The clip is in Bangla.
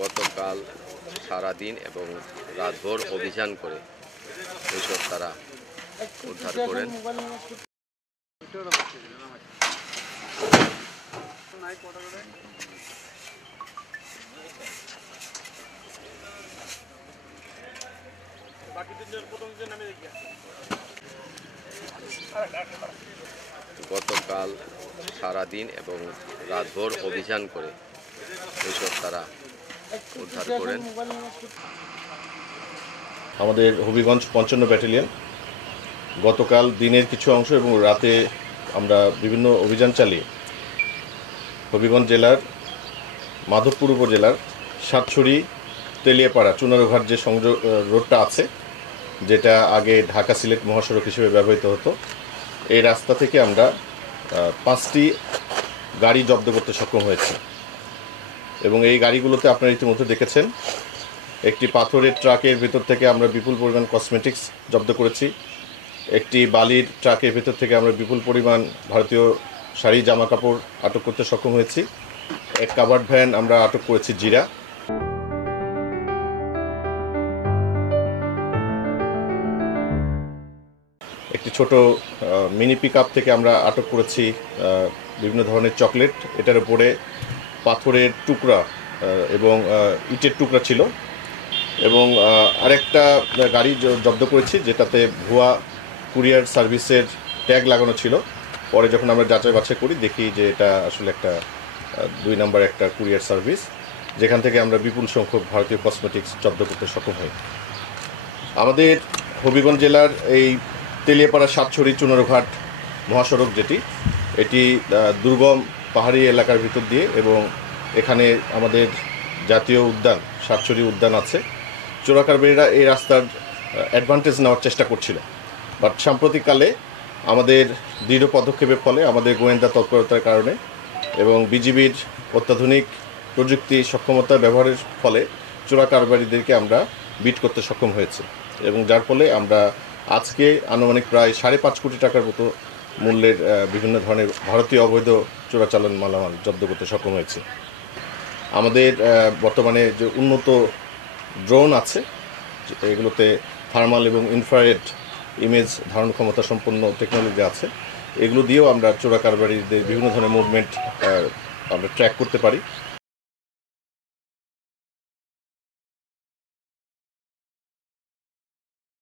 গতকাল সারাদিন এবং রাতভর অভিযান করে এসব তারা উদ্ধার করেন। গতকাল সারাদিন এবং রাতভর অভিযান করে এসব তারা উদ্ধার করেন। আমাদের হবিগঞ্জ ৫৫ ব্যাটালিয়ন গতকাল দিনের কিছু অংশ এবং রাতে আমরা বিভিন্ন অভিযান চালিয়ে হবিগঞ্জ জেলার মাধবপুর উপজেলার সাতছড়ি তেলিয়াপাড়া চুনারুঘাট যে সংযোগ রোডটা আছে, যেটা আগে ঢাকা সিলেট মহাসড়ক হিসেবে ব্যবহৃত হতো, এই রাস্তা থেকে আমরা 5টি গাড়ি জব্দ করতে সক্ষম হয়েছি। এবং এই গাড়িগুলোতে আপনারা ইতিমধ্যে দেখেছেন, একটি পাথরের ট্রাকের ভেতর থেকে আমরা বিপুল পরিমাণ কসমেটিক্স জব্দ করেছি। একটি বালির ট্রাকের ভেতর থেকে আমরা বিপুল পরিমাণ ভারতীয় শাড়ি জামা কাপড় আটক করতে সক্ষম হয়েছি। এক কাভার্ড ভ্যান আমরা আটক করেছি জিরা। একটি ছোট মিনি পিকআপ থেকে আমরা আটক করেছি বিভিন্ন ধরনের চকলেট। এটার উপরে পাথরের টুকরা এবং ইটের টুকরা ছিল। এবং আরেকটা গাড়ি জব্দ করেছি, যেটাতে ভুয়া কুরিয়ার সার্ভিসের ট্যাগ লাগানো ছিল। পরে যখন আমরা যাচাই বাছাই করি, দেখি যে এটা আসলে একটা 2 নম্বর একটা কুরিয়ার সার্ভিস, যেখান থেকে আমরা বিপুল সংখ্যক ভারতীয় কসমেটিক্স জব্দ করতে সক্ষম হই। আমাদের হবিগঞ্জ জেলার এই তেলিয়াপাড়া সাতছড়ি চুনারুঘাট মহাসড়ক এটি দুর্গম পাহাড়ি এলাকার ভিতর দিয়ে, এবং এখানে আমাদের জাতীয় উদ্যান সাতছড়ি উদ্যান আছে। চোরাকারবারীরা এই রাস্তার অ্যাডভান্টেজ নেওয়ার চেষ্টা করছিল, বাট সাম্প্রতিককালে আমাদের দৃঢ় পদক্ষেপের ফলে, আমাদের গোয়েন্দা তৎপরতার কারণে এবং বিজিবির অত্যাধুনিক প্রযুক্তি সক্ষমতা ব্যবহারের ফলে চোরাকারবারীদেরকে আমরা বিট করতে সক্ষম হয়েছে। এবং যার ফলে আমরা আজকে আনুমানিক প্রায় 5.5 কোটি টাকার মতো মূল্যের বিভিন্ন ধরনের ভারতীয় অবৈধ চোরাচালান মালামাল জব্দ করতে সক্ষম হয়েছে। আমাদের বর্তমানে যে উন্নত ড্রোন আছে, এগুলোতে থার্মাল এবং ইনফ্রারেড ইমেজ ধারণ ক্ষমতা সম্পন্ন টেকনোলজি আছে। এগুলো দিয়েও আমরা চোরাকারবারীদের বিভিন্ন ধরনের মুভমেন্ট আমরা ট্র্যাক করতে পারি।